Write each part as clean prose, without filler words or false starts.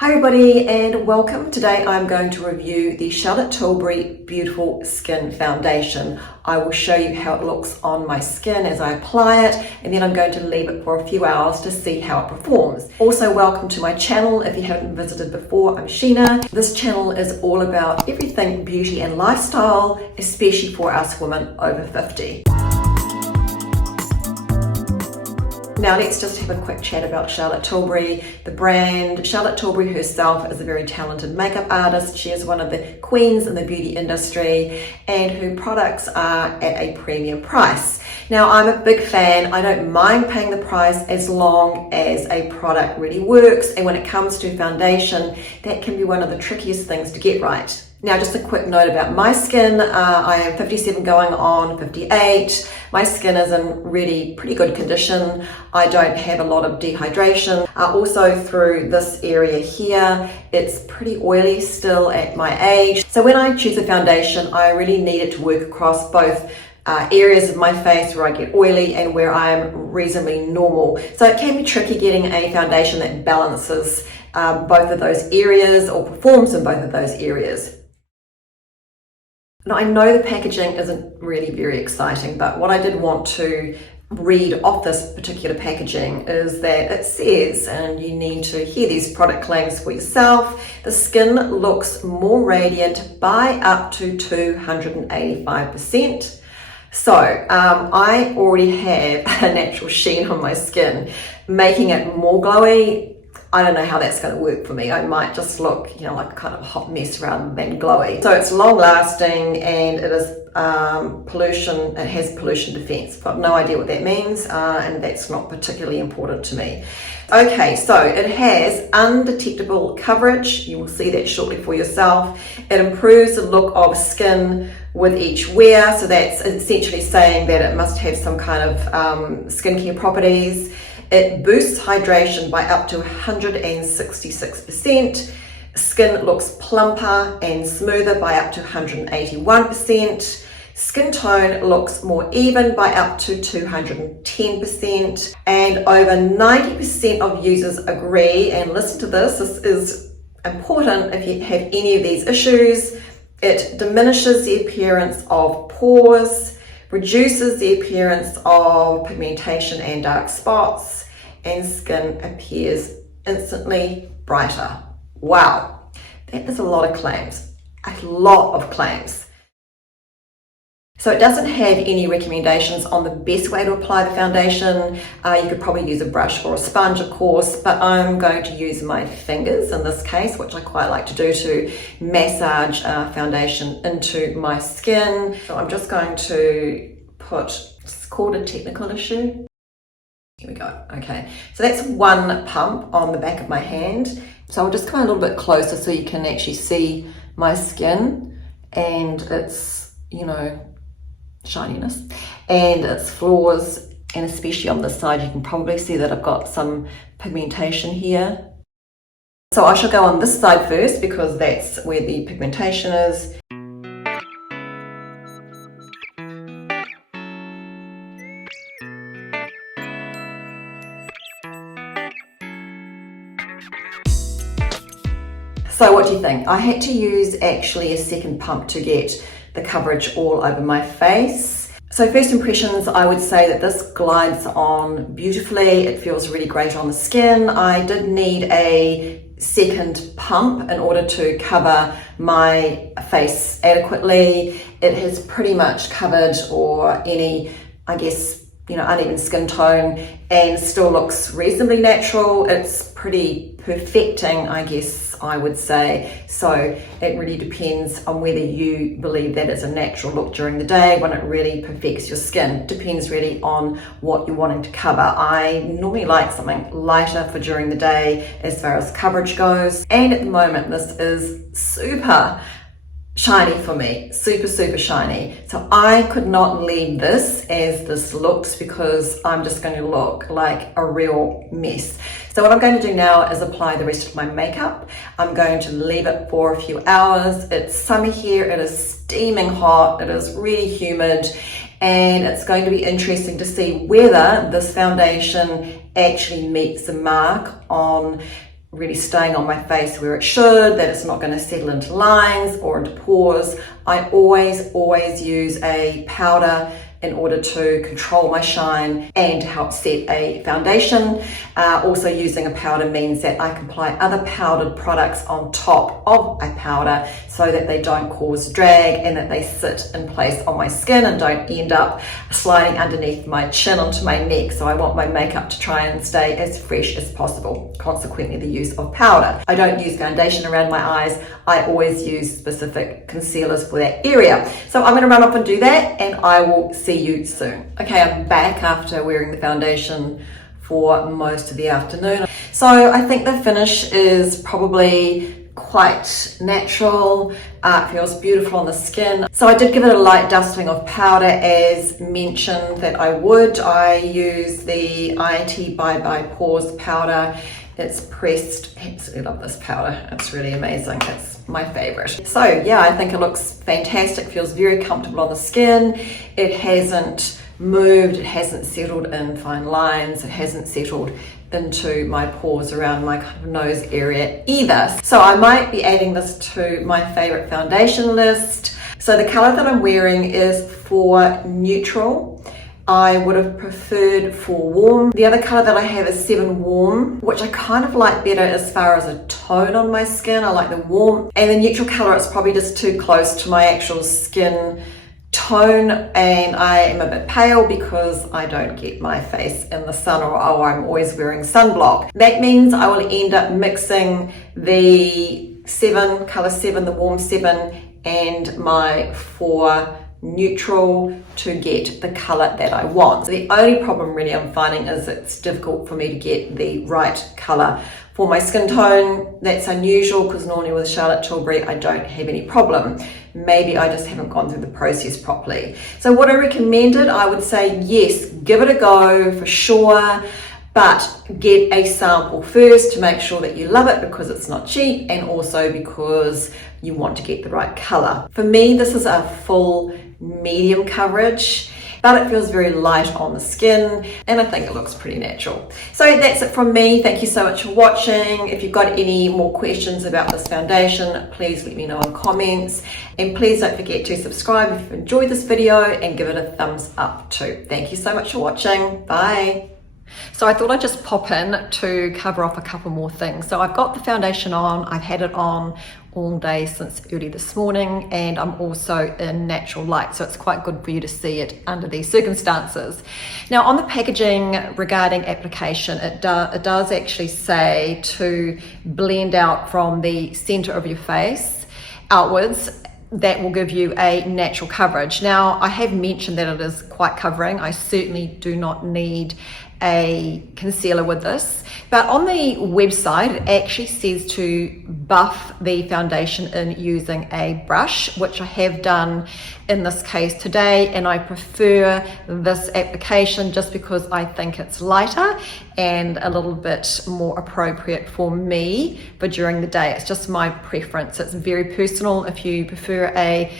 Hi everybody and welcome. Today I'm going to review the Charlotte Tilbury Beautiful Skin Foundation. I will show you how it looks on my skin as I apply it, and then I'm going to leave it for a few hours to see how it performs. Also, welcome to my channel. If you haven't visited before, I'm Sheena. This channel is all about everything beauty and lifestyle, especially for us women over 50. Now let's just have a quick chat about Charlotte Tilbury, the brand. Charlotte Tilbury herself is a very talented makeup artist. She is one of the queens in the beauty industry, and her products are at a premium price. Now I'm a big fan. I don't mind paying the price as long as a product really works, and when it comes to foundation, that can be one of the trickiest things to get right. Now, just a quick note about my skin. I am 57 going on 58. My skin is in really pretty good condition. I don't have a lot of dehydration. Also through this area here, it's pretty oily still at my age. So when I choose a foundation, I really need it to work across both areas of my face where I get oily and where I am reasonably normal. So it can be tricky getting a foundation that balances both of those areas or performs in both of those areas. Now, I know the packaging isn't really very exciting, but what I did want to read off this particular packaging is that it says, and you need to hear these product claims for yourself, the skin looks more radiant by up to 285%. So I already have a natural sheen on my skin, making it more glowy. I don't know how that's going to work for me. I might just look, like a kind of hot mess rather than glowy. So it's long lasting, and it is pollution. It has pollution defense. I've got no idea what that means, and that's not particularly important to me. Okay, so it has undetectable coverage. You will see that shortly for yourself. It improves the look of skin with each wear. So that's essentially saying that it must have some kind of skincare properties. It boosts hydration by up to 166%. Skin looks plumper and smoother by up to 181%. Skin tone looks more even by up to 210%. And over 90% of users agree, and listen to this is important if you have any of these issues. It diminishes the appearance of pores, reduces the appearance of pigmentation and dark spots, and skin appears instantly brighter. Wow, that is a lot of claims, So it doesn't have any recommendations on the best way to apply the foundation. You could probably use a brush or a sponge, of course, but I'm going to use my fingers in this case, which I quite like to do to massage foundation into my skin. So I'm just going to it's called a technical issue. Here we go. Okay, so that's one pump on the back of my hand. So I'll just come a little bit closer so you can actually see my skin and its, shininess and its flaws, and especially on this side you can probably see that I've got some pigmentation here. So I shall go on this side first because that's where the pigmentation is. So what do you think? I had to use actually a second pump to get the coverage all over my face. So first impressions, I would say that this glides on beautifully. It feels really great on the skin. I did need a second pump in order to cover my face adequately. It has pretty much covered or any, uneven skin tone, and still looks reasonably natural. It's pretty perfecting, I would say. So it really depends on whether you believe that it's a natural look during the day when it really perfects your skin. It depends really on what you're wanting to cover. I normally like something lighter for during the day as far as coverage goes. And at the moment, this is super shiny for me, super shiny. So I could not leave this as this looks because I'm just going to look like a real mess. So what I'm going to do now is apply the rest of my makeup. I'm going to leave it for a few hours. It's summer here, it is steaming hot, it is really humid, and it's going to be interesting to see whether this foundation actually meets the mark on really staying on my face where it should, that it's not going to settle into lines or into pores. I always use a powder in order to control my shine and to help set a foundation. Also using a powder means that I can apply other powdered products on top of a powder so that they don't cause drag and that they sit in place on my skin and don't end up sliding underneath my chin onto my neck. So I want my makeup to try and stay as fresh as possible. Consequently, the use of powder. I don't use foundation around my eyes. I always use specific concealers for that area. So I'm going to run off and do that, and I will see you soon. Okay, I'm back after wearing the foundation for most of the afternoon. So I think the finish is probably quite natural. It feels beautiful on the skin. So I did give it a light dusting of powder as mentioned that I would. I use the IT Bye Bye Pores powder. It's pressed. I absolutely love this powder. It's really amazing. It's my favorite. So yeah, I think it looks fantastic. Feels very comfortable on the skin. It hasn't moved. It hasn't settled in fine lines. It hasn't settled into my pores around my kind of nose area either. So I might be adding this to my favorite foundation list. So the color that I'm wearing is for neutral. I would have preferred for warm. The other color that I have is 7 Warm, which I kind of like better as far as a tone on my skin. I like the warm. And the neutral color is probably just too close to my actual skin tone, and I am a bit pale because I don't get my face in the sun, or I'm always wearing sunblock. That means I will end up mixing the color 7, the warm 7, and my 4 neutral to get the color that I want. So the only problem really I'm finding is it's difficult for me to get the right color for my skin tone. That's unusual because normally with Charlotte Tilbury I don't have any problem. Maybe I just haven't gone through the process properly. So what I recommended, I would say yes, give it a go for sure, but get a sample first to make sure that you love it, because it's not cheap and also because you want to get the right color. For me, this is a full medium coverage, but it feels very light on the skin and I think it looks pretty natural. So that's it from me. Thank you so much for watching. If you've got any more questions about this foundation, please let me know in comments, and please don't forget to subscribe if you've enjoyed this video and give it a thumbs up too. Thank you so much for watching. Bye. So I thought I'd just pop in to cover off a couple more things. So I've got the foundation on. I've had it on all day since early this morning, and I'm also in natural light, so it's quite good for you to see it under these circumstances. Now on the packaging regarding application, it does actually say to blend out from the center of your face outwards. That will give you a natural coverage. Now I have mentioned that it is quite covering. I certainly do not need a concealer with this, but on the website it actually says to buff the foundation in using a brush, which I have done in this case today, and I prefer this application just because I think it's lighter and a little bit more appropriate for me for during the day. It's just my preference. It's very personal. If you prefer a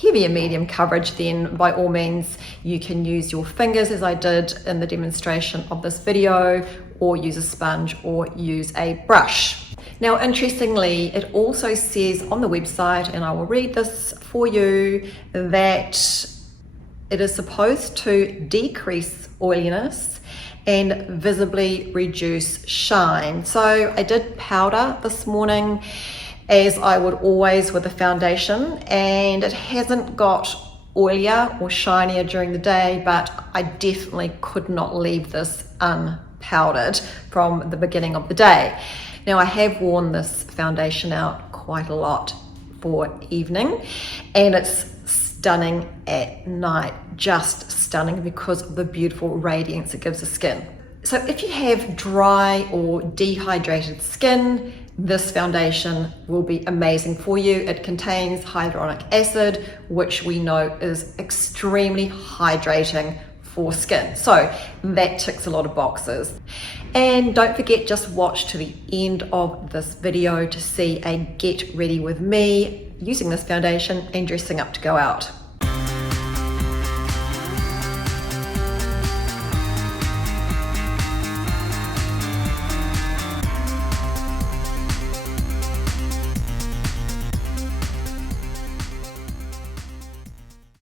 heavier medium coverage, then by all means you can use your fingers as I did in the demonstration of this video, or use a sponge or use a brush. Now interestingly, it also says on the website, and I will read this for you, that it is supposed to decrease oiliness and visibly reduce shine. So I did powder this morning, as I would always with the foundation, and it hasn't got oilier or shinier during the day, but I definitely could not leave this unpowdered from the beginning of the day. Now I have worn this foundation out quite a lot for evening, and it's stunning at night, just stunning because of the beautiful radiance it gives the skin. So if you have dry or dehydrated skin, this foundation will be amazing for you. It contains hyaluronic acid, which we know is extremely hydrating for skin. So that ticks a lot of boxes. And don't forget, just watch to the end of this video to see a get ready with me using this foundation and dressing up to go out.